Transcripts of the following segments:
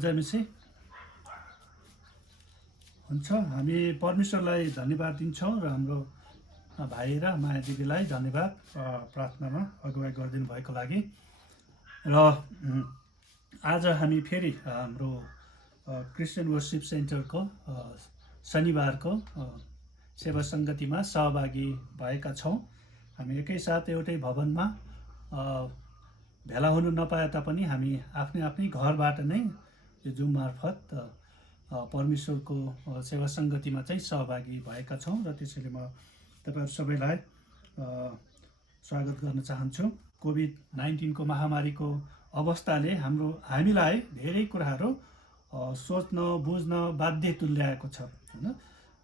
जयमसी हुन्छ। हामी परमेश्वरलाई धन्यवाद दिन्छौँ र हाम्रो भाइ र माया दिदीलाई धन्यवाद प्रार्थनामा अगुवाई गरिदिनु भएको लागि। र आज हामी फेरि हाम्रो क्रिस्चियन वर्सिप सेन्टरको शनिबारको सेवा सङ्गतिमा सहभागी भएका छौँ। हामी एकैसाथ एउटै भवनमा भेला हुनु नपाए तापनि हामी आफ्नै आफ्नै घरबाट नै यो जुम मार्फत परमेश्वरको सेवा सङ्गतिमा चाहिँ सहभागी भएका छौँ र त्यसैले म तपाईँहरू सबैलाई स्वागत गर्न चाहन्छु। कोभिड-19 को महामारीको अवस्थाले हामीलाई धेरै कुराहरू सोच्न बुझ्न बाध्य तुल्याएको छ हैन।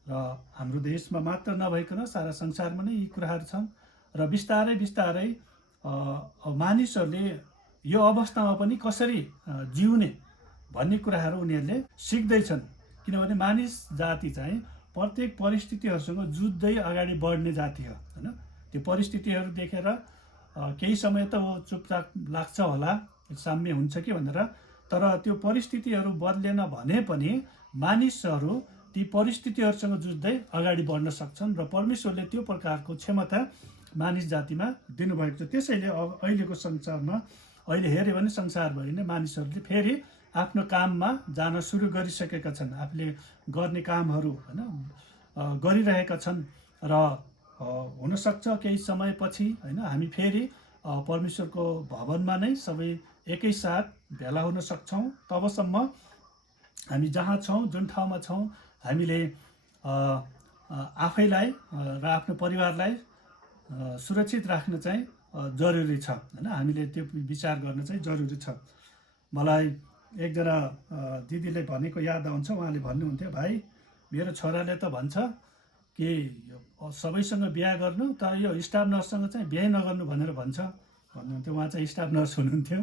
र हाम्रो देशमा मात्र नभइकन सारा संसारमा नै यी कुराहरू छन् र बिस्तारै बिस्तारै मानिसहरूले यो अवस्थामा पनि कसरी जिउने भन्ने कुराहरू उनीहरूले सिक्दैछन्। किनभने मानिस जाति चाहिँ प्रत्येक परिस्थितिहरूसँग जुझ्दै अगाडि बढ्ने जाति हो हैन। त्यो परिस्थितिहरू देखेर केही समय त वो चुपचाप लाग्छ होला, साम्य हुन्छ कि भनेर, तर त्यो परिस्थितिहरू बदलेन भने पनि मानिसहरू ती परिस्थितिहरूसँग जुझ्दै अगाडि बढ्न सक्छन् र परमेश्वरले त्यो प्रकारको क्षमता मानिस जातिमा दिनुभएको छ। त्यसैले अहिलेको संसारमा अहिले हेऱ्यो भने संसारभरि नै मानिसहरूले फेरि आफ्नो काममा जान सुरु गरिसकेका छन्। आफूले गर्ने कामहरू हैन गरिरहेका छन् र हुनसक्छ केही समयपछि हैन हामी फेरि परमेश्वरको भवनमा नै सबै एकैसाथ भेला हुन सक्छौँ। तबसम्म हामी जहाँ छौँ, जुन ठाउँमा छौँ, हामीले आफैलाई र आफ्नो परिवारलाई सुरक्षित राख्न चाहिँ जरुरी छ हैन। हामीले त्यो विचार गर्न चाहिँ जरुरी छ। मलाई एकजना दिदीले भनेको याद आउँछ। उहाँले भन्नुहुन्थ्यो, भाइ मेरो छोराले त भन्छ कि सबैसँग बिहा गर्नु, तर यो स्टाफ नर्ससँग चाहिँ बिहा नगर्नु भनेर भन्छ भन्नुहुन्थ्यो। उहाँ चाहिँ स्टाफ नर्स हुनुहुन्थ्यो।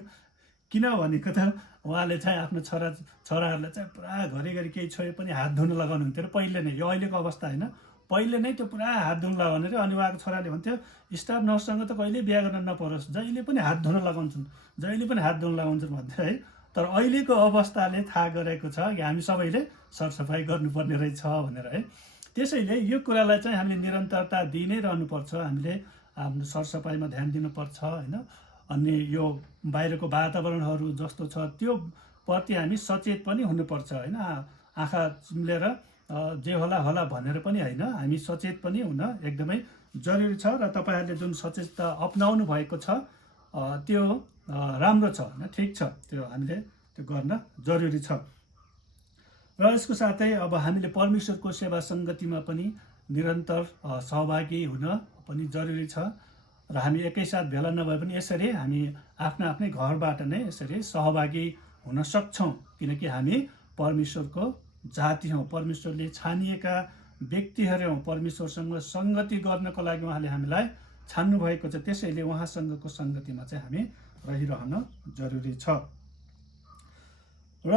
किन भनेको त उहाँले चाहिँ आफ्नो छोराहरूलाई चाहिँ पुरा घरिघरि केही छोए पनि हात धुन लगाउनुहुन्थ्यो र पहिले नै, यो अहिलेको अवस्था होइन, पहिले नै त्यो पुरा हात धुन लगाउने रे। अनि उहाँको छोराले भन्थ्यो स्टाफ नर्ससँग त कहिले बिहा गर्न नपरोस्, जहिले पनि हात धुन लगाउँछन्, जहिले पनि हात धुन लगाउँछन् भन्थ्यो है। तर अहिलेको अवस्थाले थाहा गरेको छ कि हामी सबैले सरसफाइ गर्नुपर्ने रहेछ भनेर है। त्यसैले यो कुरालाई चाहिँ हामीले निरन्तरता दिइ नै रहनुपर्छ। हामीले आफ्नो सरसफाइमा ध्यान दिनुपर्छ हैन। अनि यो बाहिरको वातावरणहरू जस्तो छ त्यो प्रति हामी सचेत पनि हुनुपर्छ हैन। आँखा चिम्लेर जे होला होला भनेर पनि होइन, हामी सचेत पनि हुन एकदमै जरुरी छ। र तपाईँहरूले जुन सचेतता अपनाउनु भएको छ त्यो राम्रो छ हैन, ठिक छ, त्यो हामीले त्यो गर्न जरुरी छ। र यसको साथै अब हामीले परमेश्वरको सेवा सङ्गतिमा पनि निरन्तर सहभागी हुन पनि जरुरी छ। र हामी एकैसाथ भेला नभए पनि यसरी हामी आफ्ना आफ्नै घरबाट नै यसरी सहभागी हुन सक्छौँ। किनकि हामी परमेश्वरको जाति हौँ, परमेश्वरले छानिएका व्यक्तिहरू हौँ। परमेश्वरसँग सङ्गति गर्नको लागि उहाँले हामीलाई छान्नु भएको छ। त्यसैले उहाँसँगको सङ्गतिमा चाहिँ हामी रहिरहन जरुरी छ। र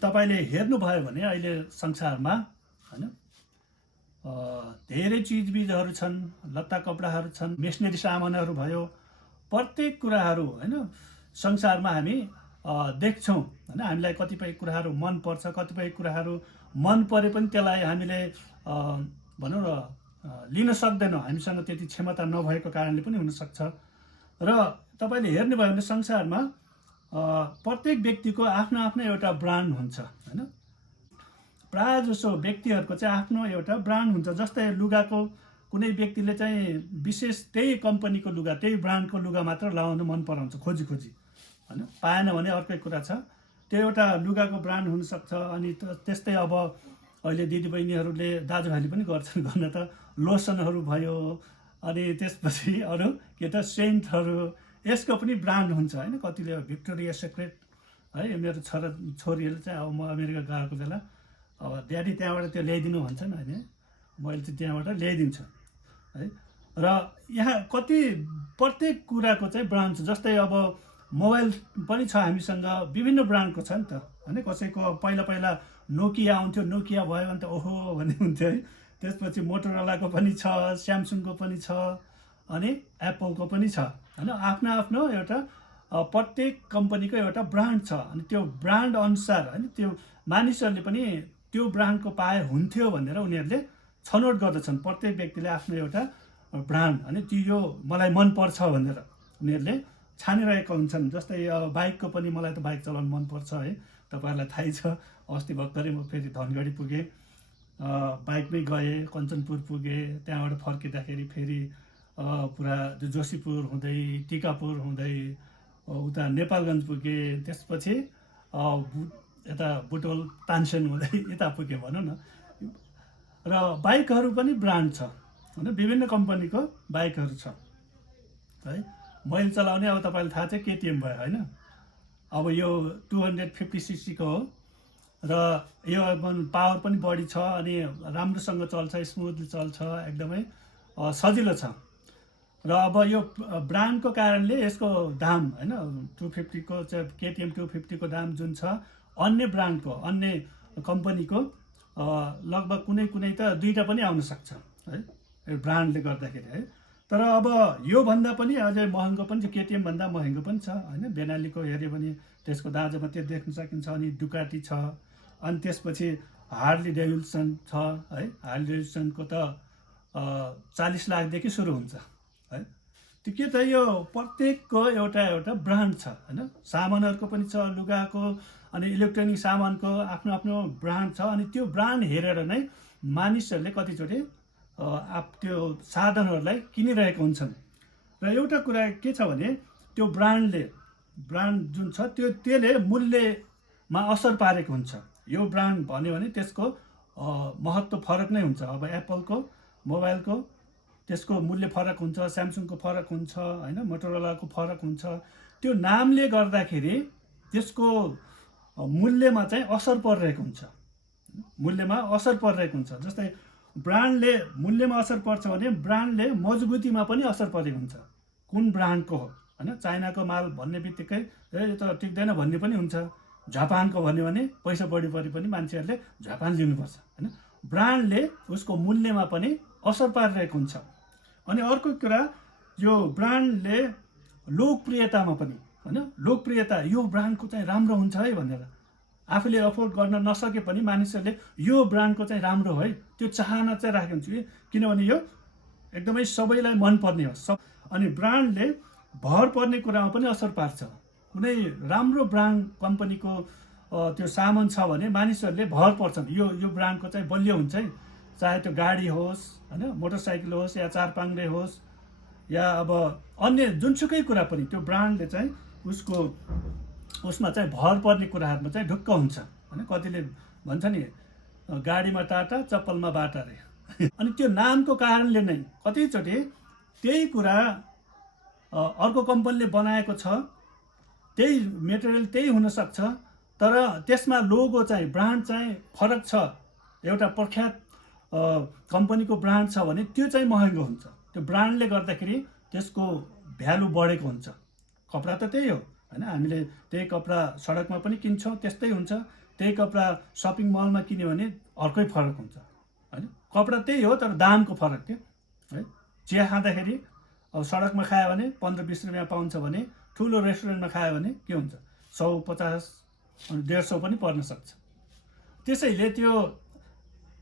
तपाईँले हेर्नुभयो भने अहिले संसारमा हैन धेरै चिजबिजहरू छन्, लत्ता कपडाहरू छन्, मेसनरी सामानहरू भयो, प्रत्येक कुराहरू हैन संसारमा हामी देख्छौँ हैन। हामीलाई कतिपय कुराहरू मन पर्छ, कतिपय कुराहरू मन परे पनि त्यसलाई हामीले भनौँ र लिन सक्दैनौँ। हामीसँग त्यति क्षमता नभएको कारणले पनि हुनसक्छ। र तपाईँले हेर्नुभयो भने संसारमा प्रत्येक व्यक्तिको आफ्नो आफ्नो एउटा ब्रान्ड हुन्छ हैन। प्रायः जसो व्यक्तिहरूको चाहिँ आफ्नो एउटा ब्रान्ड हुन्छ। जस्तै लुगाको कुनै व्यक्तिले चाहिँ विशेष त्यही कम्पनीको लुगा, त्यही ब्रान्डको लुगा मात्र लगाउन मन पराउँछ खोजी होइन, पाएन भने अर्कै कुरा छ। त्यो एउटा लुगाको ब्रान्ड हुनसक्छ। अनि त्यस्तै अब अहिले दिदीबहिनीहरूले, दाजुभाइले पनि गर्छन्, गर्न त लोसनहरू भयो, अनि त्यसपछि अरू के त सेन्टहरू, यसको पनि ब्रान्ड हुन्छ होइन। कतिले भिक्टोरिया सिक्रेट है, मेरो छोरीहरूले चाहिँ अब म अमेरिका गएको बेला अब ड्याडी त्यहाँबाट त्यो ल्याइदिनु भन्छन् होइन, मैले चाहिँ त्यहाँबाट ल्याइदिन्छु है। र यहाँ कति प्रत्येक कुराको चाहिँ ब्रान्ड छ। जस्तै अब मोबाइल पनि छ हामीसँग, विभिन्न ब्रान्डको छ नि त होइन। कसैको पहिला नोकिया आउँथ्यो, नोकिया भयो भने त ओहो भन्ने हुन्थ्यो है। त्यसपछि मोटोरोलाको पनि छ, स्यामसङको पनि छ, अनि एप्पलको पनि छ होइन। आफ्नो आफ्नो एउटा प्रत्येक कम्पनीको एउटा ब्रान्ड छ। अनि त्यो ब्रान्ड अनुसार होइन, त्यो मानिसहरूले पनि त्यो ब्रान्डको पाए हुन्थ्यो भनेर उनीहरूले छनौट गर्दछन्। प्रत्येक व्यक्तिले आफ्नो एउटा ब्रान्ड अनि त्यो यो मलाई मनपर्छ भनेर उनीहरूले छानिरहेका हुन्छन्। जस्तै बाइकको पनि मलाई त बाइक चलाउनु मनपर्छ है, तपाईँहरूलाई थाहै छ। अस्ति भर्खरै म फेरि धनगढी पुगेँ, बाइकमै गएँ, कञ्चनपुर पुगेँ, त्यहाँबाट फर्किँदाखेरि फेरि पुरा जोशीपुर हुँदै टिकापुर हुँदै उता नेपालगञ्ज पुगेँ, त्यसपछि यता बुटोल तानसेन हुँदै यता पुगेँ भनौँ न। र बाइकहरू पनि ब्रान्ड छ होइन, विभिन्न कम्पनीको बाइकहरू छ है। मैले चलाउने अब तपाईँलाई थाहा छ केटिएम भयो होइन। अब यो 250cc को हो र यो पावर पनि बढी छ, अनि राम्रोसँग चल्छ, स्मुथली चल्छ, एकदमै सजिलो छ। र अब यो ब्रान्डको कारणले यसको दाम होइन 250 को चाहिँ केटिएम 250 को दाम जुन छ अन्य ब्रान्डको, अन्य कम्पनीको लगभग कुनै त दुईवटा पनि आउन सक्छ है, ब्रान्डले गर्दाखेरि है। तर अब योभन्दा पनि अझै महँगो पनि छ, केटिएम भन्दा महँगो पनि छ होइन। बेनालीको हेऱ्यो भने त्यसको दाँजोमा त्यो देख्न सकिन्छ। अनि डुकाटी छ, अनि त्यसपछि हार्ली डेभिडसन छ है। हार्ली डेभिडसनको त 40 लाखदेखि सुरु हुन्छ है। त्यो के त यो प्रत्येकको एउटा ब्रान्ड छ होइन। सामानहरूको पनि छ, लुगाको अनि इलेक्ट्रोनिक सामानको आफ्नो आफ्नो ब्रान्ड छ। अनि त्यो ब्रान्ड हेरेर नै मानिसहरूले कतिचोटि त्यो साधनहरूलाई किनिरहेका हुन्छन्। र एउटा कुरा के छ भने त्यो ब्रान्ड जुन छ त्यसले मूल्यमा असर पारेको हुन्छ। यो ब्रान्ड भन्यो भने त्यसको महत्त्व फरक नै हुन्छ। अब एप्पलको मोबाइलको त्यसको मूल्य फरक हुन्छ, स्यामसङको फरक हुन्छ होइन, मोटोरोलाको फरक हुन्छ। त्यो नामले गर्दाखेरि त्यसको मूल्यमा चाहिँ असर परिरहेको हुन्छ, मूल्यमा असर परिरहेको हुन्छ। जस्तै ब्रान्डले मूल्यमा असर पर्छ भने ब्रान्डले मजबुतीमा पनि असर परेको हुन्छ। कुन ब्रान्डको हो होइन। चाइनाको माल भन्ने बित्तिकै यो त टिक्दैन भन्ने पनि हुन्छ। जापानको भन्यो भने पैसा बढी परे पनि मान्छेहरूले जापान लिनुपर्छ होइन। ब्रान्डले उसको मूल्यमा पनि असर पारिरहेको हुन्छ। अनि अर्को कुरा, यो ब्रान्डले लोकप्रियतामा पनि होइन, लोकप्रियता यो ब्रान्डको चाहिँ राम्रो हुन्छ है भनेर आफूले अफोर्ड गर्न नसके पनि मानिसहरूले यो ब्रान्डको चाहिँ राम्रो है त्यो चाहना चाहिँ राखेको हुन्छ। किनभने यो एकदमै सबैलाई मनपर्ने हो। अनि ब्रान्डले भर पर्ने कुरामा पनि असर पार्छ। कुनै राम्रो ब्रान्ड कम्पनीको त्यो सामान छ भने मानिसहरूले भर पर्छन्, यो ब्रान्डको चाहिँ बलियो हुन्छ है। चाहे त्यो गाडी होस् होइन, मोटरसाइकल होस्, या चारपाङ्ग्रे होस्, या अब अन्य जुनसुकै कुरा पनि त्यो ब्रान्डले चाहिँ उसमा चाहिँ भर पर्ने कुराहरूमा चाहिँ ढुक्क हुन्छ होइन। कतिले भन्छ नि गाडीमा टाटा चप्पलमा बाटा रे। अनि त्यो नामको कारणले नै कतिचोटि त्यही कुरा अर्को कम्पनीले बनाएको छ, त्यही मेटेरियल त्यही हुनसक्छ, तर त्यसमा लोगो चाहिँ ब्रान्ड चाहिँ फरक छ। एउटा प्रख्यात कम्पनीको ब्रान्ड छ भने त्यो चाहिँ महँगो हुन्छ। त्यो ब्रान्डले गर्दाखेरि त्यसको भ्यालु बढेको हुन्छ। कपडा त त्यही हो होइन, हामीले त्यही कपडा सडकमा पनि किन्छौँ, त्यस्तै हुन्छ। त्यही कपडा सपिङ मलमा किन्यो भने अर्कै फरक हुन्छ होइन। कपडा त्यही हो तर दामको फरक थियो है। चिया खाँदाखेरि अब सडकमा खायो भने 15-20 रुपियाँ पाउँछ भने ठुलो रेस्टुरेन्टमा खायो भने के हुन्छ 100-50 अनि 150 पनि पर्न सक्छ। त्यसैले त्यो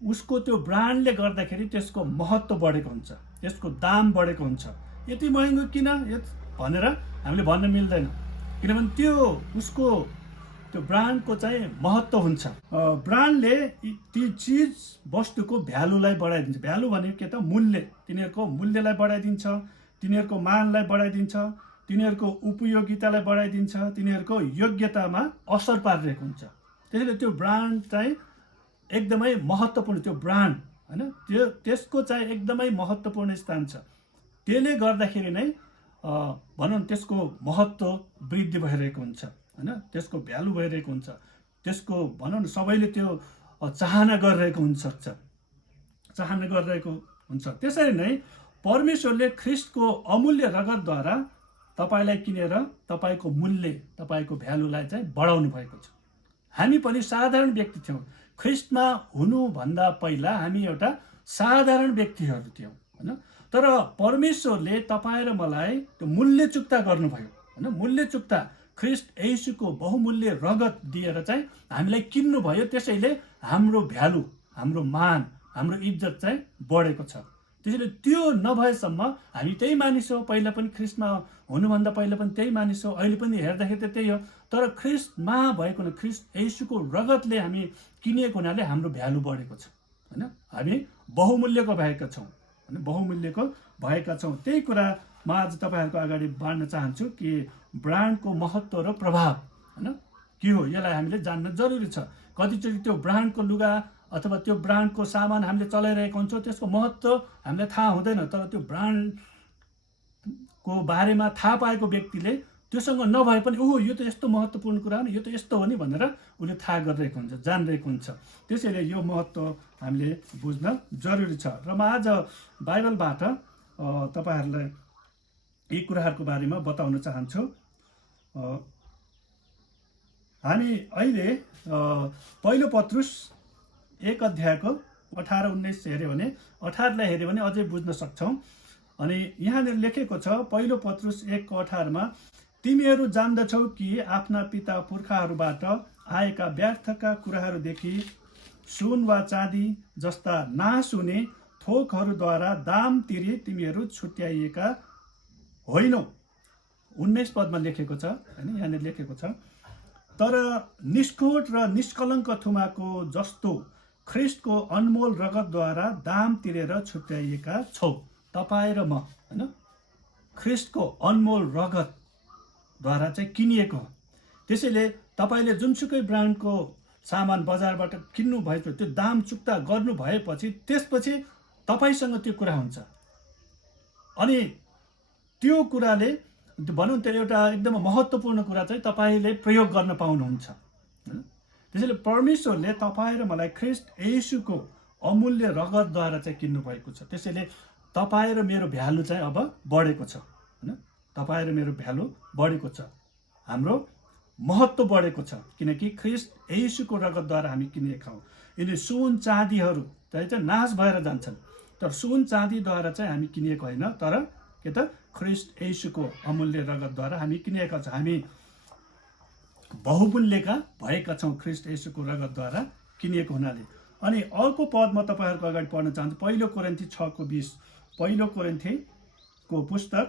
उसको त्यो ब्रान्डले गर्दाखेरि त्यसको महत्त्व बढेको हुन्छ, त्यसको दाम बढेको हुन्छ। यति महँगो किन भनेर हामीले भन्न मिल्दैन, किनभने त्यो उसको त्यो ब्रान्डको चाहिँ महत्त्व हुन्छ। ब्रान्डले ती चिज वस्तुको भ्यालुलाई बढाइदिन्छ। भ्यालु भनेको के त? मूल्य। तिनीहरूको मूल्यलाई बढाइदिन्छ, तिनीहरूको मानलाई बढाइदिन्छ, तिनीहरूको उपयोगितालाई बढाइदिन्छ, तिनीहरूको योग्यतामा असर पारिरहेको हुन्छ। त्यसैले त्यो ब्रान्ड चाहिँ एकदमै महत्त्वपूर्ण, त्यो ब्रान्ड होइन, त्यसको चाहिँ एकदमै महत्त्वपूर्ण स्थान छ। त्यसले गर्दाखेरि नै भनौँ त्यसको महत्त्व वृद्धि भइरहेको हुन्छ होइन, त्यसको भ्यालु भइरहेको हुन्छ, त्यसको भनौँ न सबैले त्यो चाहना गरिरहेको हुनसक्छ, चाहना गरिरहेको हुन्छ। त्यसरी नै परमेश्वरले ख्रिस्टको अमूल्य रगतद्वारा तपाईँलाई किनेर तपाईँको मूल्य, तपाईँको भ्यालुलाई चाहिँ बढाउनु भएको छ। हामी पनि साधारण व्यक्ति थियौँ। ख्रिस्टमा हुनुभन्दा पहिला हामी एउटा साधारण व्यक्तिहरू थियौँ होइन, तर परमेश्वरले तपाईँ र मलाई त्यो मूल्य चुक्ता गर्नुभयो होइन। मूल्य चुक्ता ख्रिस्ट येशूको बहुमूल्य रगत दिएर चाहिँ हामीलाई किन्नुभयो। त्यसैले हाम्रो भ्यालु, हाम्रो मान, हाम्रो इज्जत चाहिँ बढेको छ। त्यसैले त्यो नभएसम्म हामी त्यही मानिस हो। पहिला पनि ख्रिस्टमा हुनुभन्दा पहिला पनि त्यही मानिस हो, अहिले पनि हेर्दाखेरि त त्यही हो। तर ख्रिस्टमा भएको न, ख्रिस्ट येशूको रगतले हामी किनिएको हुनाले हाम्रो भ्यालु बढेको छ होइन। हामी बहुमूल्यको भएका छौँ होइन, बहुमूल्यको भएका छौँ। त्यही कुरा म आज तपाईँहरूको अगाडि बाँड्न चाहन्छु कि ब्रान्डको महत्त्व र प्रभाव होइन के हो, यसलाई हामीले जान्न जरुरी छ। कतिचोटि त्यो ब्रान्डको लुगा अथवा त्यो ब्रान्डको सामान हामीले चलाइरहेको हुन्छौँ, त्यसको महत्त्व हामीलाई थाहा हुँदैन। तर त्यो ब्रान्डको बारेमा थाहा पाएको व्यक्तिले त्योसँग नभए पनि ओहो यो त यस्तो महत्त्वपूर्ण कुरा हो नि, यो त यस्तो हो नि भनेर उसले थाहा गरिरहेको हुन्छ, जानिरहेको हुन्छ। त्यसैले यो महत्त्व हामीले बुझ्न जरुरी छ। र म आज बाइबलबाट तपाईँहरूलाई यी कुराहरूको बारेमा बताउन चाहन्छु। हामी अहिले पहिलो पत्रुस 1 अध्यायको 18-19 हेऱ्यो भने, 18लाई हेऱ्यो भने अझै बुझ्न सक्छौँ। अनि यहाँनिर लेखेको छ पहिलो पत्रुस 1:18 तिमीहरू जान्दछौ कि आफ्ना पिता पुर्खाहरूबाट आएका व्यर्थका कुराहरूदेखि सुन वा चाँदी जस्ता नाश हुने थोकहरूद्वारा दाम तिरी तिमीहरू छुट्याइएका होइनौ। 19 पदमा लेखेको छ होइन, यहाँनिर लेखेको छ तर निष्ठोर र निष्कलङ्क थुमाको जस्तो ख्रिस्टको अनमोल रगतद्वारा दाम तिरेर छुट्याइएका छौ। तपाईँ र म होइन, ख्रिस्टको अनमोल रगतद्वारा चाहिँ किनिएको हो। त्यसैले तपाईँले जुनसुकै ब्रान्डको सामान बजारबाट किन्नु भएको त्यो दाम चुक्ता गर्नु भएपछि त्यसपछि तपाईँसँग त्यो कुरा हुन्छ। अनि त्यो कुराले भनौँ त्यो एउटा एकदम महत्त्वपूर्ण कुरा चाहिँ तपाईँले प्रयोग गर्न पाउनुहुन्छ। त्यसैले परमेश्वरले तपाईँ र मलाई ख्रिस्ट येशूको अमूल्य रगतद्वारा चाहिँ किन्नुभएको छ। त्यसैले तपाईँ र मेरो भ्यालु चाहिँ अब बढेको छ होइन, तपाईँ र मेरो भ्यालु बढेको छ, हाम्रो महत्त्व बढेको छ, किनकि ख्रिस्ट येशूको रगतद्वारा हामी किनिएका हौँ। यिनी सुन चाँदीहरू चाहिँ नाश भएर जान्छन्, तर सुन चाँदीद्वारा चाहिँ हामी किनिएको होइन, तर के त ख्रिस्ट येशूको अमूल्य रगतद्वारा हामी किनिएका छौँ। हामी बहुमूल्यका भएका छौँ ख्रिस्ट येशूको रगतद्वारा किनिएको हुनाले। अनि अर्को पद म तपाईँहरूको अगाडि पढ्न चाहन्छु। पहिलो कोरिन्थी 6:20, पहिलो कोरिन्थीको पुस्तक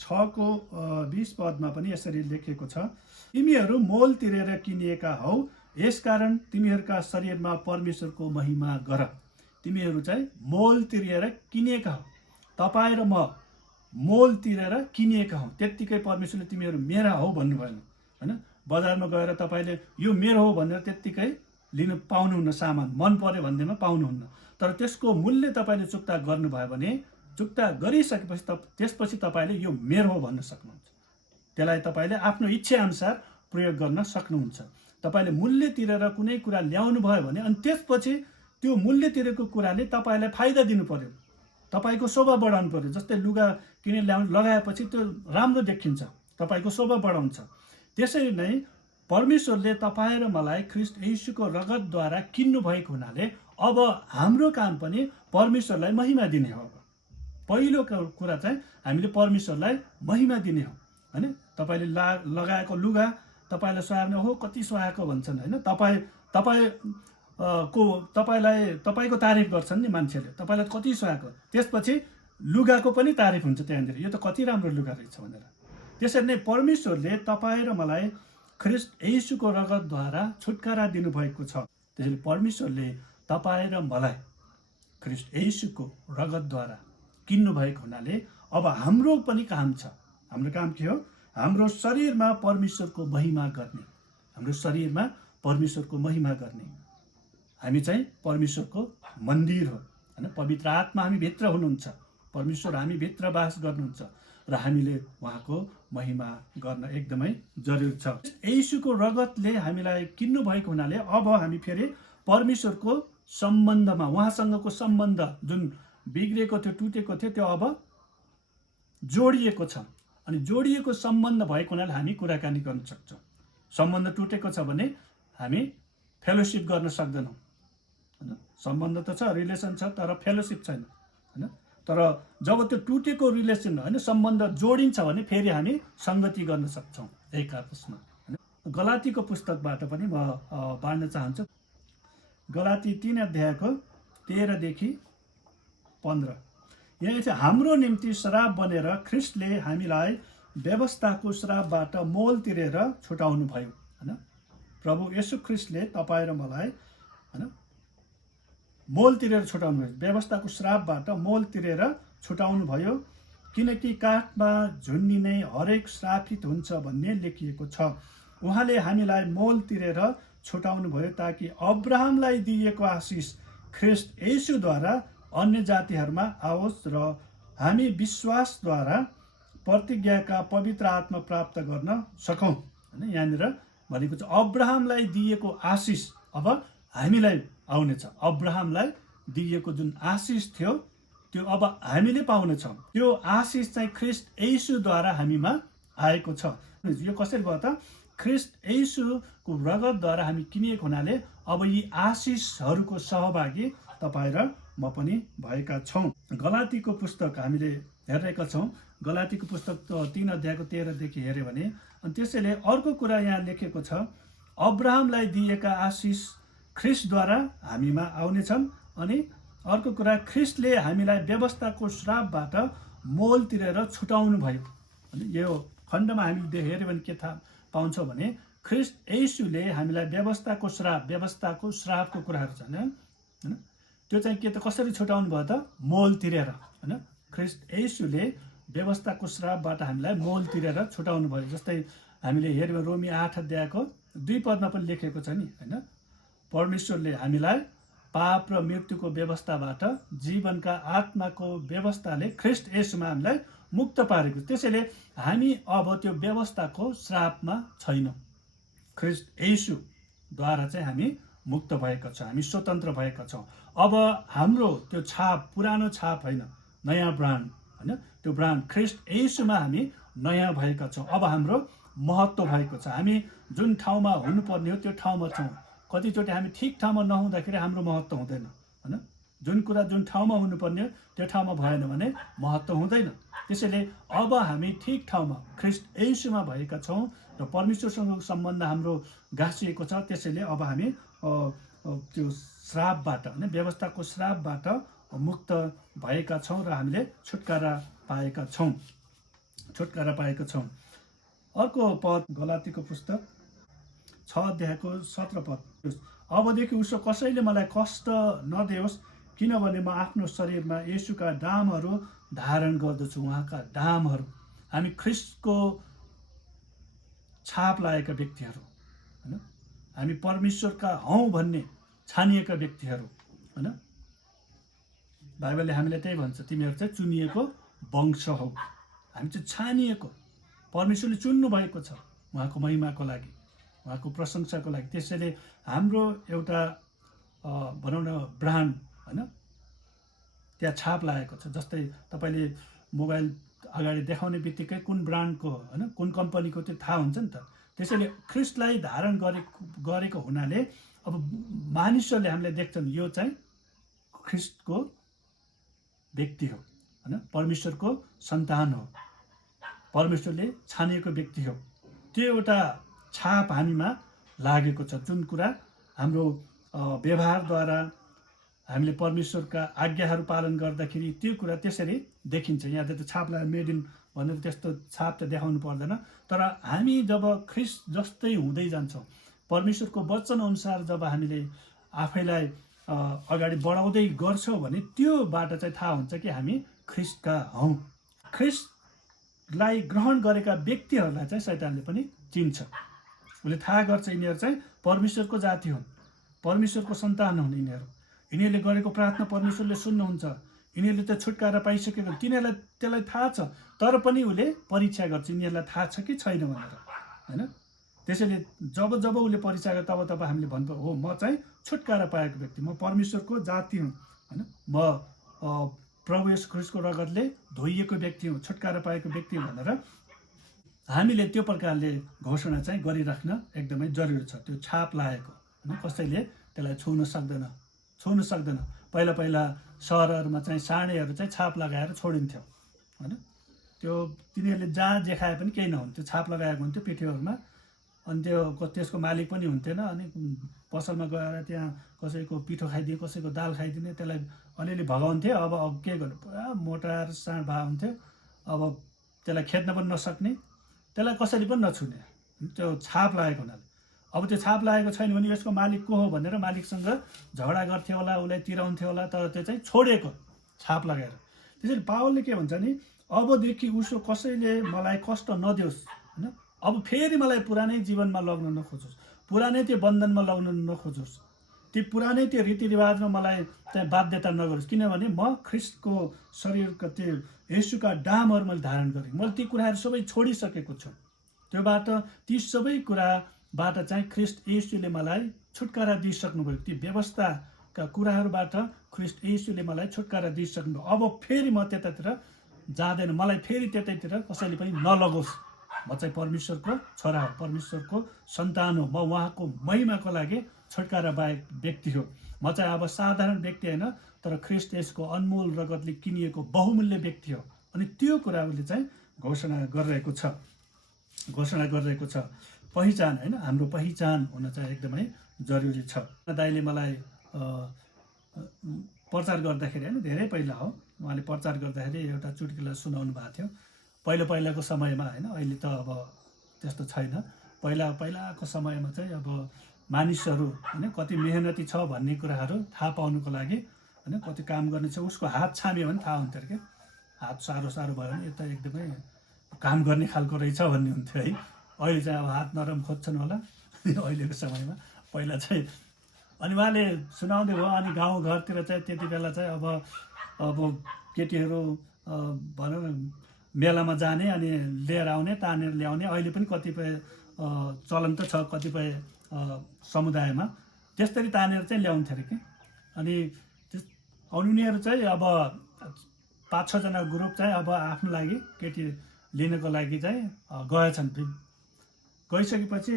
6:20 पदमा पनि यसरी लेखेको छ तिमीहरू मोल तिरेर किनिएका हौ, यसकारण तिमीहरूका शरीरमा परमेश्वरको महिमा गर। तिमीहरू चाहिँ मोल तिरेर किनिएका हौ, तपाईँ र म मोल तिरेर किनिएका हौ। त्यत्तिकै परमेश्वरले तिमीहरू मेरा हौ भन्नु भएन होइन। बजारमा गएर तपाईँले यो मेरो हो भनेर त्यत्तिकै लिनु पाउनुहुन्न, सामान मन पर्यो भन्दैमा पाउनुहुन्न। तर त्यसको मूल्य तपाईँले चुक्ता गर्नुभयो भने, चुक्ता गरिसकेपछि त्यसपछि तपाईँले यो मेरो हो भन्न सक्नुहुन्छ। त्यसलाई तपाईँले आफ्नो इच्छा अनुसार प्रयोग गर्न सक्नुहुन्छ। तपाईँले मूल्य तिरेर कुनै कुरा ल्याउनु भयो भने अनि त्यसपछि त्यो मूल्य तिरेको कुराले तपाईँलाई फाइदा दिनु पर्यो, तपाईँको शोभा बढाउनु पर्यो। जस्तै लुगा किनेर लगाएपछि त्यो राम्रो देखिन्छ, तपाईँको शोभा बढाउँछ। त्यसरी नै परमेश्वरले तपाईँ र मलाई ख्रिस्ट येशूको रगतद्वारा किन्नु भएको हुनाले अब हाम्रो काम पनि परमेश्वरलाई महिमा दिने हो। पहिलो कुरा चाहिँ हामीले परमेश्वरलाई महिमा दिने हो होइन। तपाईँले लगाएको लुगा तपाईँलाई सुहायो भने ओहो कति सुहाएको भन्छन् होइन। तपाईँको तारिफ गर्छन् नि मान्छेले, तपाईँलाई कति सुहाएको, त्यसपछि लुगाको पनि तारिफ हुन्छ त्यहाँनिर, यो त कति राम्रो लुगा रहेछ भनेर। त्यसरी नै परमेश्वरले तपाईँ र मलाई ख्रिस्ट येशूको रगतद्वारा छुटकारा दिनुभएको छ। त्यसैले परमेश्वरले तपाईँ र मलाई ख्रिस्ट येशूको रगतद्वारा किन्नुभएको हुनाले अब हाम्रो पनि काम छ। हाम्रो काम के हो? हाम्रो शरीरमा परमेश्वरको महिमा गर्ने, हाम्रो शरीरमा परमेश्वरको महिमा गर्ने। हामी चाहिँ परमेश्वरको मन्दिर हो हैन। पवित्र आत्मा हामी भित्र हुनुहुन्छ, परमेश्वर हामी भित्र बास गर्नुहुन्छ र हामीले उहाँको महिमा गर्न एकदमै जरुरी छ। येशूको रगतले हामीलाई किन्नु भएको हुनाले अब हामी फेरि परमेश्वरको सम्बन्धमा, उहाँसँगको सम्बन्ध जुन बिग्रेको थियो, टुटेको थियो, त्यो अब जोडिएको छ। अनि जोडिएको सम्बन्ध भएको हुनाले हामी कुराकानी गर्न सक्छौँ। सम्बन्ध टुटेको छ भने हामी फेलोसिप गर्न सक्दैनौँ हैन। सम्बन्ध त छ, रिलेसन छ, तर फेलोसिप छैन हैन। तर जब त्यो टुटेको रिलेसन हैन, सम्बन्ध जोडिन्छ भने फेरि हामी संगति गर्न सक्छौँ एक आपसमा हैन। गलातीको पुस्तकबाट पनि म पढ्न चाहन्छु। गलाती 3 अध्यायको 13 देखि 15। यहाँ चाहिँ हाम्रो निम्ति श्राप बनेर ख्रिस्टले हामीलाई व्यवस्थाको श्रापबाट मोल तिरेर छुटाउनु भयो हैन। प्रभु येशू ख्रिस्टले तपाईँ र मलाई हैन मोल तिरेर छुटाउनु भयो, व्यवस्थाको श्रापबाट मोल तिरेर छुटाउनु भयो। किनकि काठमा झुन्डिने हरेक श्रापित हुन्छ भन्ने लेखिएको छ। उहाँले हामीलाई मोल तिरेर छुटाउनु भयो ताकि अब्राहमलाई दिएको आशिष ख्रिस्ट येशूद्वारा अन्य जातिहरूमा आओस् र हामी विश्वासद्वारा प्रतिज्ञाका पवित्र आत्मा प्राप्त गर्न सकौँ हैन। यहाँनिर भनेको छ अब्राहमलाई दिएको आशिष अब हामीलाई आउनेछ। अब्राहमलाई दिएको जुन आशिष थियो त्यो अब हामीले पाउनेछौँ। त्यो आशिष चाहिँ ख्रिस्ट येशूद्वारा हामीमा आएको छ। यो कसरी भयो त? ख्रिस्ट येशूको रगतद्वारा हामी किनिएको हुनाले अब यी आशिषहरूको सहभागी तपाईँ र म पनि भएका छौँ। गलातीको पुस्तक हामीले हेरेका छौँ। गलातीको पुस्तक 3 अध्यायको 13 देखि हेऱ्यो भने अनि त्यसैले अर्को कुरा यहाँ लेखेको छ, अब्राहमलाई दिएका आशिष ख्रिस्टद्वारा हामीमा आउनेछन्। अनि अर्को कुरा, ख्रिस्टले हामीलाई व्यवस्थाको श्रापबाट मोल तिरेर छुटाउनु भयो। अनि यो खण्डमा हामीले हेऱ्यो भने के थाहा पाउँछौँ भने ख्रिस्ट येशूले हामीलाई व्यवस्थाको श्रापको कुराहरू छन् हैन। त्यो चाहिँ के त कसरी छुटाउनु भयो त? मोल तिरेर हैन। ख्रिस्ट येशूले व्यवस्थाको श्रापबाट हामीलाई मोल तिरेर छुटाउनु भयो। जस्तै हामीले हेऱ्यौँ रोमी 8 अध्यायको 2 पदमा पनि लेखेको छ नि हैन। परमेश्वरले हामीलाई पाप र मृत्युको व्यवस्थाबाट जीवनका आत्माको व्यवस्थाले ख्रिस्ट येशूमा हामीलाई मुक्त पारेको। त्यसैले हामी अब त्यो व्यवस्थाको श्रापमा छैनौँ। ख्रिस्ट येशूद्वारा चाहिँ हामी मुक्त भएका छौँ, हामी स्वतन्त्र भएका छौँ। अब हाम्रो त्यो छाप पुरानो छाप होइन, नयाँ ब्रान्ड हैन। त्यो ब्रान्ड ख्रिस्ट येशूमा हामी नयाँ भएका छौँ। अब हाम्रो महत्त्व भएको छ। हामी जुन ठाउँमा हुनुपर्ने हो त्यो ठाउँमा छौँ। कतिचोटि हामी ठिक ठाउँमा नहुँदाखेरि हाम्रो महत्त्व हुँदैन हैन। जुन कुरा जुन ठाउँमा हुनुपर्ने हो त्यो ठाउँमा भएन भने महत्त्व हुँदैन। त्यसैले अब हामी ठिक ठाउँमा ख्रिस्ट येशूमा भएका छौँ र परमेश्वरसँगको सम्बन्ध हाम्रो गाँसिएको छ। त्यसैले अब हामी त्यो श्रापबाट हैन, व्यवस्थाको श्रापबाट मुक्त भएका छौँ र हामीले छुटकारा पाएका छौँ। अर्को पद गलातीको पुस्तक 6 अध्यायको 17 पद। अबदेखि उसो कसैले मलाई कष्ट नदेओस्, किनभने म आफ्नो शरीरमा येशूका दामहरू धारण गर्दछु। उहाँका दामहरू, हामी ख्रिस्टको छाप लागेका व्यक्तिहरू हैन। हामी परमेश्वरका हौँ भन्ने छानिएका व्यक्तिहरू हैन। बाइबलले हामीलाई त्यही भन्छ, तिमीहरू चाहिँ चुनिएको वंश हौ। हामी चाहिँ छानिएको, परमेश्वरले चुन्नु भएको छ उहाँको महिमाको लागि, उहाँको प्रशंसाको लागि। त्यसैले हाम्रो एउटा भनौँ न ब्रान्ड हैन, त्यहाँ छाप लागेको छ। जस्तै तपाईँले मोबाइल अगाडि देखाउने बित्तिकै कुन ब्रान्डको हो हैन, कुन कम्पनीको त्यो थाहा हुन्छ नि त। त्यसैले ख्रिस्टलाई धारण गरेको हुनाले अब मानिसहरूले हामीलाई देख्छन् यो चाहिँ ख्रिस्टको व्यक्ति हो हैन, परमेश्वरको सन्तान हो, परमेश्वरले छानिएको व्यक्ति हो। त्यो एउटा छाप हामीमा लागेको छ। जुन कुरा हाम्रो व्यवहारद्वारा, हामीले परमेश्वरका आज्ञाहरू पालन गर्दाखेरि त्यो कुरा त्यसरी देखिन्छ। यहाँ त छापलाई मेड इन भनेर त्यस्तो छाप त देखाउनु पर्दैन, तर हामी जब ख्रिस्ट जस्तै हुँदै जान्छौँ, परमेश्वरको वचन अनुसार जब हामीले आफैलाई अगाडि बढाउँदै गर्छौँ भने त्योबाट चाहिँ थाहा हुन्छ कि हामी ख्रिस्टका हौँ। ख्रिस्टलाई ग्रहण गरेका व्यक्तिहरूलाई चाहिँ शैतानले पनि चिन्छ। उसले थाहा गर्छ यिनीहरू चाहिँ परमेश्वरको जाति हुन्, परमेश्वरको सन्तान हुन्। यिनीहरूले गरेको प्रार्थना परमेश्वरले सुन्नुहुन्छ, यिनीहरूले त छुटकारा पाइसकेको, तिनीहरूलाई त्यसलाई थाहा छ, तर पनि उसले परीक्षा गर्छ यिनीहरूलाई थाहा छ कि छैन भनेर, होइन। त्यसैले जब जब उसले परीक्षा गर्छ तब तब हामीले भन्नु हो म चाहिँ छुटकारा पाएको व्यक्ति, म परमेश्वरको जाति हुँ, होइन, म प्रभु येशू ख्रिस्टको रगतले धोइएको व्यक्ति हुँ, छुटकारा पाएको व्यक्ति हुँ भनेर हामीले त्यो प्रकारले घोषणा चाहिँ गरिराख्न एकदमै जरुरी छ। त्यो छाप लागेको, होइन, कसैले त्यसलाई छुन सक्दैन। पहिला पहिला सहरहरूमा चाहिँ साँडेहरू चाहिँ छाप लगाएर छोडिन्थ्यो, होइन। त्यो तिनीहरूले जहाँ देखाए पनि केही नहुन्थ्यो, छाप लगाएको हुन्थ्यो पिठ्यौहरूमा, अनि त्यसको मालिक पनि हुन्थेन। अनि पसलमा गएर त्यहाँ कसैको पिठो खाइदिए, कसैको दाल खाइदिने, त्यसलाई अलिअलि भगाउँथे। अब के गर्नु, पुरा मोटार साँड भए हुन्थ्यो। अब त्यसलाई खेद्न पनि नसक्ने, त्यसलाई कसैले पनि नछुने, त्यो छाप लागेको हुनाले। अब त्यो छाप लागेको छैन भने यसको मालिक को हो भनेर मालिकसँग झगडा गर्थ्यो होला, उसलाई तिराउँथ्यो होला, तर त्यो चाहिँ छोडेको छाप लगाएर। त्यसैले पावलले के भन्छ नि, अबदेखि उसो कसैले मलाई कष्ट नदियोस्, होइन, अब फेरि मलाई पुरानै जीवनमा लग्न नखोजोस्, पुरानै त्यो बन्धनमा लग्न नखोजोस्, त्यो पुरानै त्यो रीतिरिवाजमा मलाई चाहिँ बाध्यता नगरोस्, किनभने म ख्रिस्टको शरीरको त्यो येशूका डामहरू मैले धारण गरेँ, मैले ती कुराहरू सबै छोडिसकेको छु। त्योबाट ती सबै कुराबाट चाहिँ ख्रिस्ट येशूले मलाई छुटकारा दिइसक्नुभयो। ती व्यवस्थाका कुराहरूबाट ख्रिस्ट येशूले मलाई छुटकारा दिइसक्नुभयो। अब फेरि म त्यतातिर जाँदैन, मलाई फेरि त्यतैतिर कसैले पनि नलगोस्। म चाहिँ परमेश्वरको छोरा हो, परमेश्वरको सन्तान हो, म उहाँको महिमाको लागि छुटकारा पाएको व्यक्ति हो। म चाहिँ अब साधारण व्यक्ति होइन, तर ख्रिस्ट यसको अनमोल रगतले किनिएको बहुमूल्य व्यक्ति हो। अनि त्यो कुरा उसले चाहिँ घोषणा गरिरहेको छ। पहिचान, होइन, हाम्रो पहिचान हुन चाहिँ एकदमै जरुरी छ। दाइले मलाई प्रचार गर्दाखेरि, होइन, धेरै पहिला हो, उहाँले प्रचार गर्दाखेरि एउटा चुटकिला सुनाउनु भएको थियो। पहिलाको समयमा, होइन, अहिले त अब त्यस्तो छैन। पहिलाको समयमा चाहिँ अब मानिसहरू, होइन, कति मेहनती छ भन्ने कुराहरू थाहा पाउनुको लागि, होइन, कति काम गर्ने छ, उसको हात छाम्यो भने थाहा हुन्थ्यो क्या। हात साह्रो भयो भने यो त एकदमै काम गर्ने खालको रहेछ भन्ने हुन्थ्यो है। अहिले चाहिँ अब हात नरम खोज्छन् होला अहिलेको समयमा, पहिला चाहिँ। अनि उहाँले सुनाउँदै भयो। अनि गाउँघरतिर चाहिँ त्यति बेला चाहिँ अब केटीहरू भनौँ न मेलामा जाने, अनि लिएर आउने, तानेर ल्याउने। अहिले पनि कतिपय चलन त छ कतिपय समुदायमा, त्यस्तरी तानेर चाहिँ ल्याउँथ्यो अरे कि। अनि उनीहरू चाहिँ अब 5-6 जना ग्रुप चाहिँ अब आफ्नो लागि केटी लिनको लागि चाहिँ गएछन्। गइसकेपछि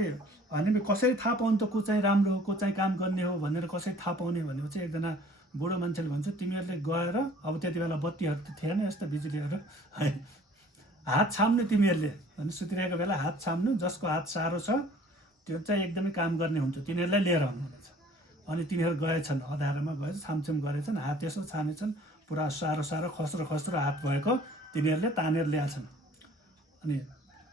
अनि कसरी थाहा पाउनु त को चाहिँ राम्रो हो, को चाहिँ काम गर्ने हो भनेर कसरी थाहा पाउने भनेपछि एकजना बुढो मान्छेले भन्छ, तिमीहरूले गएर, अब त्यति बेला बत्तीहरू त थिएन, यस्तो बिजुलीहरू है, हात छाम्नु तिमीहरूले, अनि सुतिरहेको बेला हात छाम्नु, जसको हात साह्रो छ त्यो चाहिँ एकदमै काम गर्ने हुन्छ, तिनीहरूलाई लिएर आउनु भनेछ। अनि तिनीहरू गएछन्, अँध्यारोमा गएछ, छामछुम गरेछन्, हात यसो छामेछन्, पुरा साह्रो खस्रो हात भएको तिनीहरूले तानेर ल्याएछन्। अनि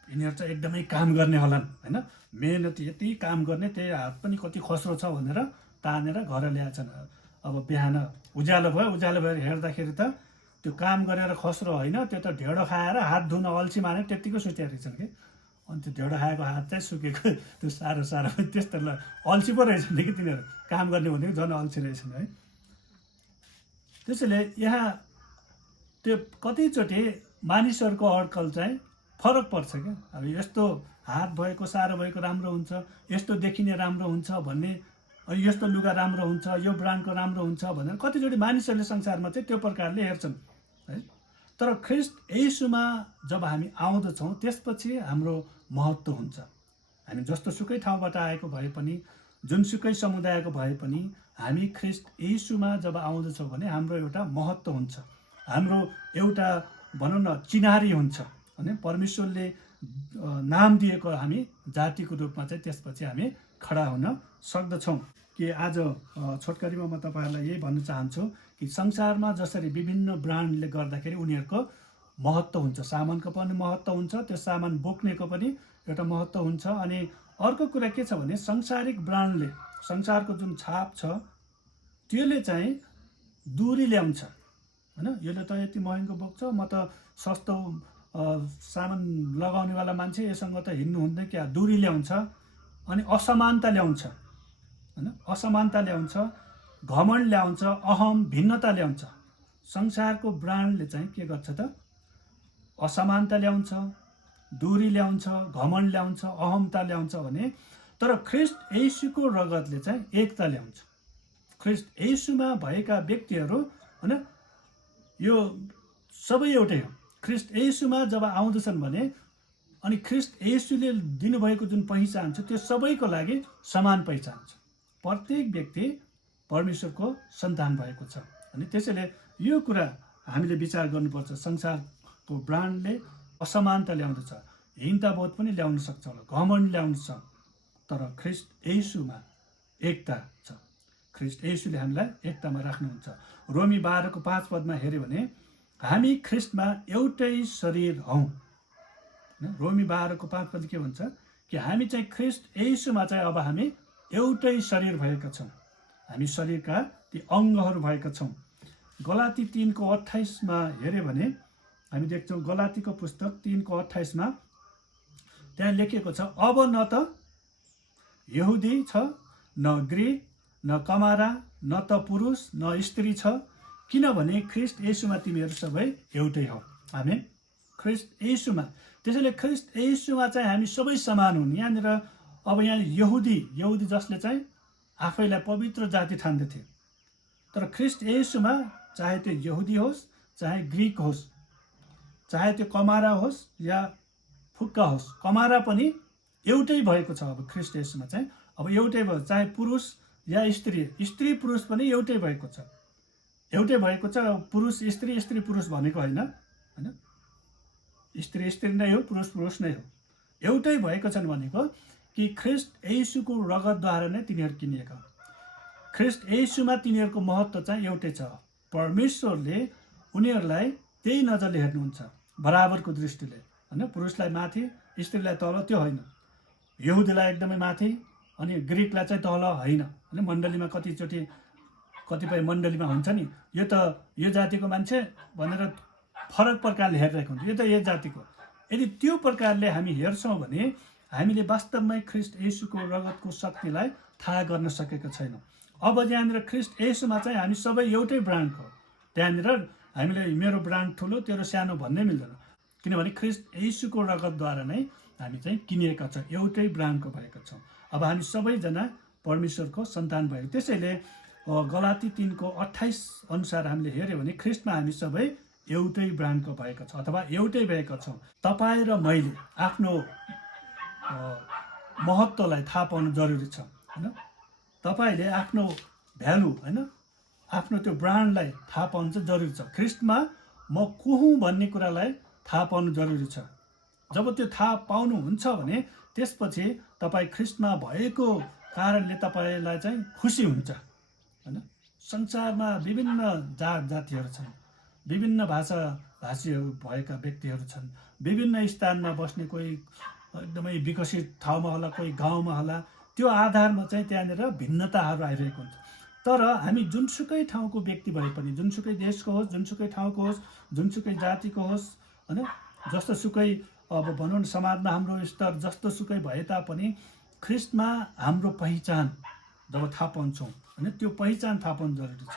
यिनीहरू चाहिँ एकदमै काम गर्ने होलान्, होइन, मेहनती, यति काम गर्ने, त्यही हात पनि कति खस्रो छ भनेर तानेर घर ल्याएछन्। अब बिहान उज्यालो भयो, हेर्दाखेरि त त्यो काम गरेर खस्रो होइन, त्यो त ढेँडो खाएर हात धुन अल्छी मानेर त्यत्तिकै सुत्या रहेछन् कि। अनि त्यो ढेँडो खाएको हात चाहिँ सुकेको, त्यो साह्रो त्यस्तो अल्छी पो रहेछन् कि तिनीहरू, काम गर्ने भनेको झन् अल्छी रहेछन् है। त्यसैले यहाँ त्यो कतिचोटि मानिसहरूको अड्कल चाहिँ फरक पर्छ क्या। अब यस्तो हात भएको, साह्रो भएको राम्रो हुन्छ, यस्तो देखिने राम्रो हुन्छ भन्ने, यस्तो लुगा राम्रो हुन्छ, यो ब्रान्डको राम्रो हुन्छ भनेर कतिचोटि मानिसहरूले संसारमा चाहिँ त्यो प्रकारले हेर्छन् है। तर ख्रिस्ट येशूमा जब हामी आउँदछौँ त्यसपछि हाम्रो महत्त्व हुन्छ। हामी जस्तो सुकै ठाउँबाट आएको भए पनि, जुनसुकै समुदायको भए पनि, हामी ख्रिस्ट येशूमा जब आउँदछौँ भने हाम्रो एउटा महत्त्व हुन्छ, हाम्रो एउटा भनौँ न चिनारी हुन्छ, होइन। परमेश्वरले नाम दिएको हामी जातिको रूपमा चाहिँ त्यसपछि हामी खडा हुन सक्दछौँ। कि आज छोटकरीमा म तपाईँहरूलाई यही भन्न चाहन्छु कि संसारमा जसरी विभिन्न ब्रान्डले गर्दाखेरि उनीहरूको महत्त्व हुन्छ, सामानको पनि महत्त्व हुन्छ, त्यो सामान बोक्नेको पनि एउटा महत्त्व हुन्छ। अनि अर्को कुरा के छ भने सांसारिक ब्रान्डले संसारको जुन छाप छ त्यसले चाहिँ दूरी ल्याउँछ हैन। यसले त यति महँगो बोक्छ, म त सस्तो सामान लगाउनेवाला मान्छे, यससँग त हिँड्नु हुँदैन क्या, दूरी ल्याउँछ। अनि असमानता ल्याउँछ हैन, असमानता ल्याउँछ, घमण्ड ल्याउँछ, अहम भिन्नता ल्याउँछ। संसारको ब्रान्डले चाहिँ के गर्छ त असमानता ल्याउँछ, दूरी ल्याउँछ, घमण्ड ल्याउँछ, अहमता ल्याउँछ भने तर ख्रीष्ट येशूको रगतले चाहिँ एकता ल्याउँछ। ख्रीष्ट येशूमा भएका व्यक्तिहरू हैन यो सबै एउटै हो। ख्रीष्ट येशूमा जब आउँदछन् भने अनि ख्रीष्ट येशूले दिनुभएको जुन पहिचान छ त्यो सबैको लागि समान पहिचान छ। प्रत्येक व्यक्ति परमेश्वरको सन्तान भएको छ। अनि त्यसैले यो कुरा हामीले विचार गर्नुपर्छ। संसारको ब्रान्डले असमानता ल्याउँदछ, हिंसाबोध पनि ल्याउन सक्छ होला, घमण्ड ल्याउन सक्छ, तर ख्रीष्ट येशूमा एकता छ। ख्रीष्ट येशूले हामीलाई एकतामा राख्नुहुन्छ। रोमी 12:5 हेऱ्यो भने हामी ख्रीष्टमा एउटै शरीर हौँ। रोमी 12:5 के भन्छ कि हामी चाहिँ ख्रीष्ट येशूमा चाहिँ अब हामी एउटै शरीर भएका छौँ। हामी शरीरका ती अङ्गहरू भएका छौँ। गलाती 3:28 हेऱ्यो भने हामी देख्छौँ, गलातीको पुस्तक 3:28 त्यहाँ लेखिएको छ, अब न त यहुदी छ, न ग्रीक, न कमारा, न त पुरुष, न स्त्री छ, किनभने ख्रीष्ट येशूमा तिमीहरू सबै एउटै हौ। आमेन। ख्रीष्ट येशूमा, त्यसैले ख्रीष्ट येशूमा चाहिँ हामी सबै समान हुन्। यहाँनिर अब यहाँ यहुदी जसले चाहिँ आफैलाई पवित्र जाति ठान्दथे, तर ख्रीष्ट येशूमा चाहे त्यो यहुदी होस्, चाहे ग्रीक होस्, चाहे त्यो कमारा होस् या फुक्का होस्, कमारा पनि एउटै भएको छ। अब ख्रीष्ट येशूमा चाहिँ अब एउटै भयो, चाहे पुरुष या स्त्री पुरुष पनि एउटै भएको छ, एउटै भएको छ। पुरुष स्त्री, स्त्री पुरुष भनेको होइन हैन, स्त्री नै हो, पुरुष नै हो, एउटै भएको छन् भनेको कि ख्रीष्ट येशूको रगतद्वारा नै तिनीहरू किनिएका। ख्रीष्ट येशूमा तिनीहरूको महत्त्व चाहिँ एउटै छ। परमेश्वरले उनीहरूलाई त्यही नजरले हेर्नुहुन्छ, बराबरको दृष्टिले हैन। पुरुषलाई माथि, स्त्रीलाई तल त्यो होइन, यहुदीलाई एकदमै माथि अनि ग्रीकलाई चाहिँ तल होइन। हैन, मण्डलीमा कतिपय मण्डलीमा हुन्छ नि, यो जातिको मान्छे भनेर फरक प्रकारले हेरिरहेको हुन्छ, यो त यो जातिको। यदि त्यो प्रकारले हामी हेर्छौँ भने हामीले वास्तवमै ख्रीष्ट येशूको रगतको शक्तिलाई थाहा गर्न सकेका छैनौँ। अब यहाँनिर ख्रीष्ट येशूमा चाहिँ हामी सबै एउटै ब्रान्डको, त्यहाँनिर हामीले मेरो ब्रान्ड ठुलो तेरो सानो भन्नै मिल्दैन, किनभने ख्रीष्ट येशूको रगतद्वारा नै हामी चाहिँ किनिएका छौँ, एउटै ब्रान्डको भएका छौँ। अब हामी सबैजना परमेश्वरको सन्तान भएको। त्यसैले गलाती 3:28 अनुसार हामीले हेऱ्यो भने ख्रीष्टमा हामी सबै एउटै ब्रान्डको भएका छौँ अथवा एउटै भएका छौँ। तपाईँ र मैले आफ्नो महत्त्वलाई थाहा पाउनु जरुरी छ हैन। तपाईँले आफ्नो भ्यालु हैन, आफ्नो त्यो ब्रान्डलाई थाहा पाउनु चाहिँ जरुरी छ। ख्रीष्टमा म को हुँ भन्ने कुरालाई थाहा पाउनु जरुरी छ। जब त्यो थाहा पाउनुहुन्छ भने त्यसपछि तपाईँ ख्रीष्टमा भएको कारणले तपाईँलाई चाहिँ खुसी हुन्छ हैन। संसारमा विभिन्न जातिहरू छन्, विभिन्न भाषीहरू भएका व्यक्तिहरू छन्, विभिन्न स्थानमा बस्ने, कोही एकदमै विकसित ठाउँमा होला, कोही गाउँमा होला, त्यो आधारमा चाहिँ त्यहाँनिर भिन्नताहरू आइरहेको हुन्छ। तर हामी जुनसुकै ठाउँको व्यक्ति भए पनि, जुनसुकै देशको होस्, जुनसुकै ठाउँको होस्, जुनसुकै जातिको होस् हैन, जस्तोसुकै अब भनौँ न समाजमा हाम्रो स्तर जस्तोसुकै भए तापनि ख्रीष्टमा हाम्रो पहिचान जब थाहा पाउँछौँ हैन, त्यो पहिचान थाहा पाउनु जरुरी छ।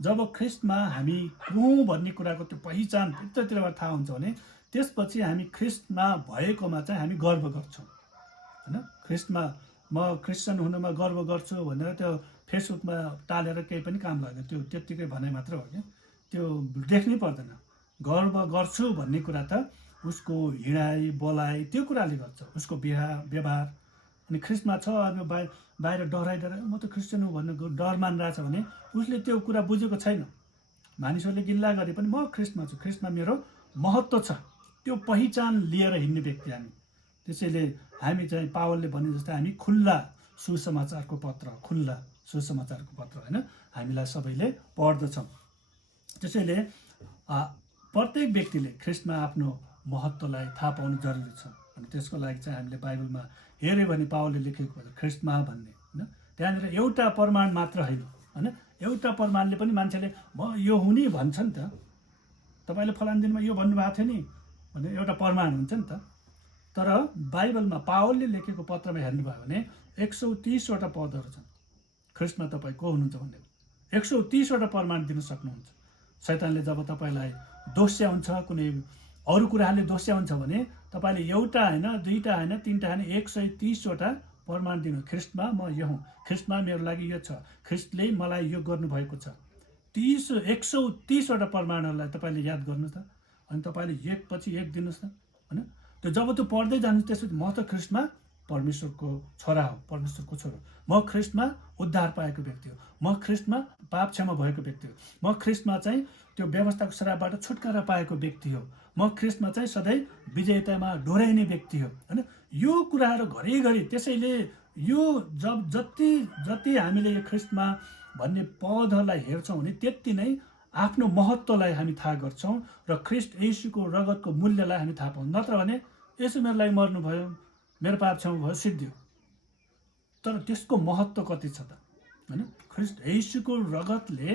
जब ख्रीष्टमा हामी को भन्ने कुराको त्यो पहिचान भित्रतिरबाट थाहा हुन्छ भने त्यसपछि हामी ख्रीष्टमा भएकोमा चाहिँ हामी गर्व गर्छौँ हैन। ख्रीष्टमा म क्रिस्चियन हुनुमा गर्व गर्छु भनेर त्यो फेसबुकमा टालेर केही पनि काम लाग्दैन, त्यो त्यत्तिकै भनाइ मात्र हो क्या, त्यो देख्नै पर्दैन। गर्व गर्छु भन्ने कुरा त उसको हिँडाइ बोलाइ त्यो कुराले गर्छ, उसको व्यवहार। अनि ख्रीष्टमा छ अब बाहिर डराइडर म त क्रिस्चियन हो भन्ने डर मानिरहेछ भने उसले त्यो कुरा बुझेको छैन। मानिसहरूले गिल्ला गरे पनि म ख्रीष्टमा छु, ख्रीष्टमा मेरो महत्त्व छ, त्यो पहिचान लिएर हिँड्ने व्यक्ति हामी। त्यसैले हामी चाहिँ पावलले भने जस्तै हामी खुल्ला सुसमाचारको पत्र, खुल्ला सुसमाचारको पत्र होइन हामीलाई सबैले पढ्दछौँ। त्यसैले प्रत्येक व्यक्तिले ख्रिस्टमा आफ्नो महत्त्वलाई थाहा पाउनु जरुरी छ। अनि त्यसको लागि चाहिँ हामीले बाइबलमा हेऱ्यो भने पावलले लेखेको छ ख्रिस्टमा भन्ने होइन। त्यहाँनिर एउटा प्रमाण मात्र होइन होइन, एउटा प्रमाणले पनि मान्छेले म यो हुने भन्छ नि त, तपाईँले फलाना दिनमा यो भन्नुभएको थियो नि भने एउटा प्रमाण हुन्छ नि त। तर बाइबलमा पावलले लेखेको पत्रमा हेर्नुभयो भने 130वटा पदहरू छन् ख्रिस्टमा तपाईँ को हुनुहुन्छ भन्ने 130वटा प्रमाण दिन सक्नुहुन्छ। शैतानले जब तपाईँलाई दोष्याउँछ, कुनै अरू कुराहरूले दोष्याउँछ भने तपाईँले एउटा होइन, दुईवटा होइन, तिनवटा होइन, 130वटा प्रमाण दिनु। ख्रिस्टमा म यो हुँ, ख्रिस्टमा मेरो लागि यो छ, ख्रिस्टले मलाई यो गर्नुभएको छ। 130वटा प्रमाणहरूलाई तपाईँले याद गर्नुहोस् त। अनि तपाईँले एकपछि एक दिनुहोस् न होइन। त्यो जब त्यो पढ्दै जानु त्यसपछि म त ख्रिस्टमा परमेश्वरको छोरा हो, परमेश्वरको छोरो, म ख्रिस्टमा उद्धार पाएको व्यक्ति हो, म ख्रिस्टमा पाप क्षमा भएको व्यक्ति हो, म ख्रिस्टमा चाहिँ त्यो व्यवस्थाको श्रापबाट छुटकारा पाएको व्यक्ति हो, म ख्रिस्टमा चाहिँ सधैँ विजेतामा डोराइने व्यक्ति हो होइन। यो कुराहरू घरिघरि, त्यसैले यो जति जति हामीले यो ख्रिस्टमा भन्ने पदहरूलाई हेर्छौँ भने त्यति नै आफ्नो महत्त्वलाई हामी थाहा गर्छौँ र ख्रिस्ट येशूको रगतको मूल्यलाई हामी थाहा पाउँछौँ। नत्र भने यसो मेरो लागि मर्नुभयो, मेरो पाप क्षमा भयो, सिद्धियो, तर त्यसको महत्त्व कति छ त होइन। ख्रिस्ट येशूको रगतले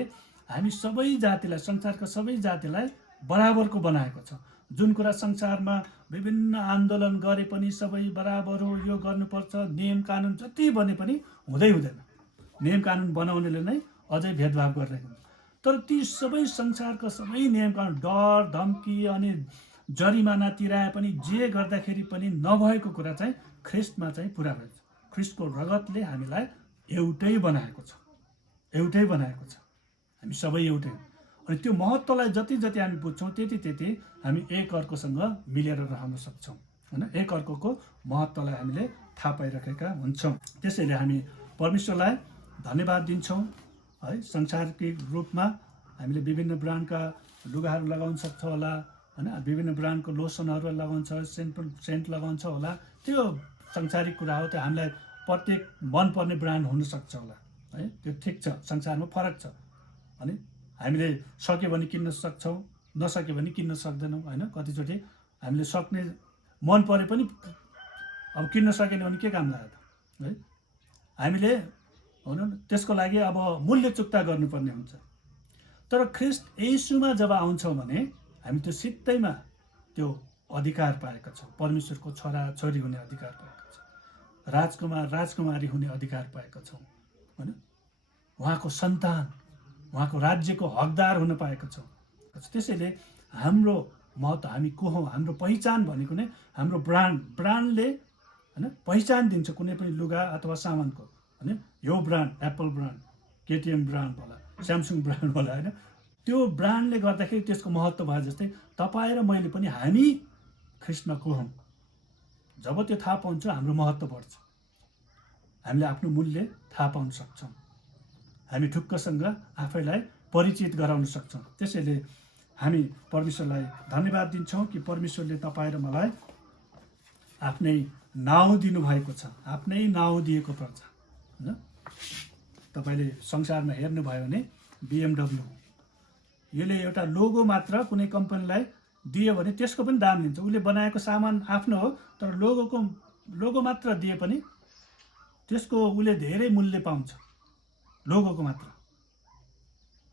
हामी सबै जातिलाई, संसारका सबै जातिलाई बराबरको बनाएको छ। जुन कुरा संसारमा विभिन्न आन्दोलन गरे पनि सबै बराबर हो, यो गर्नुपर्छ, नियम कानुन जति भने पनि हुँदैन। नियम कानुन बनाउनेले नै अझै भेदभाव गरिरहेको हुन्छ। तर ती सबै संसारका सबै नियम कानुन, डर धम्की अनि जरिमाना तिराए पनि जे गर्दाखेरि पनि नभएको कुरा चाहिँ ख्रिस्टमा चाहिँ पुरा भएको छ। ख्रिस्टको रगतले हामीलाई एउटै बनाएको छ, एउटै बनाएको छ। हामी सबै एउटै हौँ। अनि त्यो महत्त्वलाई जति जति हामी बुझ्छौँ त्यति त्यति हामी एक अर्कोसँग मिलेर रहन सक्छौँ होइन। एक अर्कोको महत्त्वलाई हामीले थाहा पाइरहेका हुन्छौँ। त्यसैले हामी परमेश्वरलाई धन्यवाद दिन्छौँ है। सांसारिक रूपमा हामीले विभिन्न ब्रान्डका लुगाहरू लगाउन सक्छौँ होला होइन, विभिन्न ब्रान्डको लोसनहरू लगाउँछ, सेन्ट लगाउँछ होला, त्यो सांसारिक कुरा हो। त्यो हामीलाई प्रत्येक मनपर्ने ब्रान्ड हुनसक्छ होला है, त्यो ठिक छ, संसारमा फरक छ। अनि हामीले सक्यो भने किन्न सक्छौँ, नसक्यो भने किन्न सक्दैनौँ होइन। कतिचोटि हामीले सक्ने मन परे पनि अब किन्न सकेन भने के काम लाग्यो त है। हामीले भनौँ न त्यसको लागि अब मूल्य चुक्ता गर्नुपर्ने हुन्छ। तर ख्रिस्ट येशूमा जब आउँछौँ भने हामी त्यो सित्तैमा त्यो अधिकार पाएका छौँ, परमेश्वरको छोरा छोरी हुने अधिकार पाएका छौँ, राजकुमार राजकुमारी हुने अधिकार पाएका छौँ होइन। उहाँको सन्तान, उहाँको राज्यको हकदार हुन पाएका छौँ। त्यसैले हाम्रो महत्त्व, हामी को हौँ, हाम्रो पहिचान भनेको नै हाम्रो ब्रान्डले होइन पहिचान दिन्छ। कुनै पनि लुगा अथवा सामानको होइन, यो brand Apple brand, KTM brand होला, स्यामसङ ब्रान्ड होला होइन, त्यो ब्रान्डले गर्दाखेरि त्यसको महत्त्व भयो। जस्तै तपाईँ र मैले पनि हामी ख्रिस्टमा को हौँ जब त्यो थाहा पाउँछ हाम्रो महत्त्व बढ्छ, हामीले आफ्नो मूल्य थाहा पाउन सक्छौँ, हामी ढुक्कसँग आफैलाई परिचित गराउन सक्छौँ। त्यसैले हामी परमेश्वरलाई धन्यवाद दिन्छौँ कि परमेश्वरले तपाईँ र मलाई आफ्नै नाउँ दिनुभएको छ, आफ्नै नाउँ दिएको पर्छ होइन। तपाईँले संसारमा हेर्नुभयो भने BMW यसले एउटा लोगो मात्र कुनै कम्पनीलाई दियो भने त्यसको पनि दाम लिन्छ। उसले बनाएको सामान आफ्नो हो, तर लोगो मात्र दिए पनि त्यसको उसले धेरै मूल्य पाउँछ, लोगोको मात्र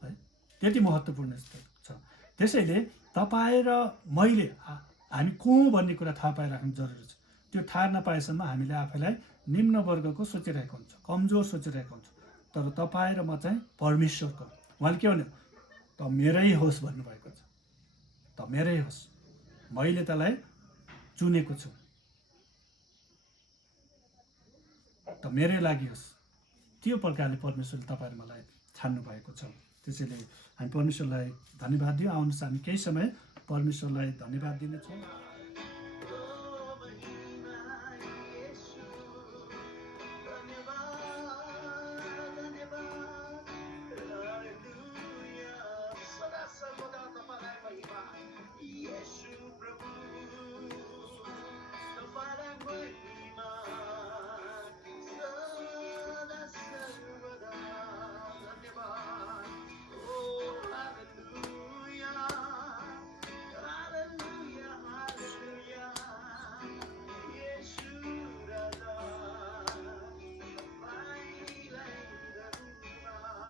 है। त्यति महत्त्वपूर्ण छ। त्यसैले तपाईँ र मैले हामी को भन्ने कुरा थाहा पाइराख्नु जरुरी छ। त्यो थाहा नपाएसम्म हामीले आफैलाई निम्न वर्गको सोचिरहेको हुन्छ, कमजोर सोचिरहेको हुन्छ। तर तपाईँ र म चाहिँ परमेश्वरको, उहाँले के भन्यो, त मेरै होस् भन्नुभएको छ। त मेरै होस्, मैले तँलाई चुनेको छु, त मेरै लागि होस्। त्यो प्रकारले परमेश्वरले तपाईँ र मलाई छान्नु भएको छ। त्यसैले हामी परमेश्वरलाई धन्यवाद दियो। आउनुहोस् हामी केही समय परमेश्वरलाई धन्यवाद दिनेछौँ।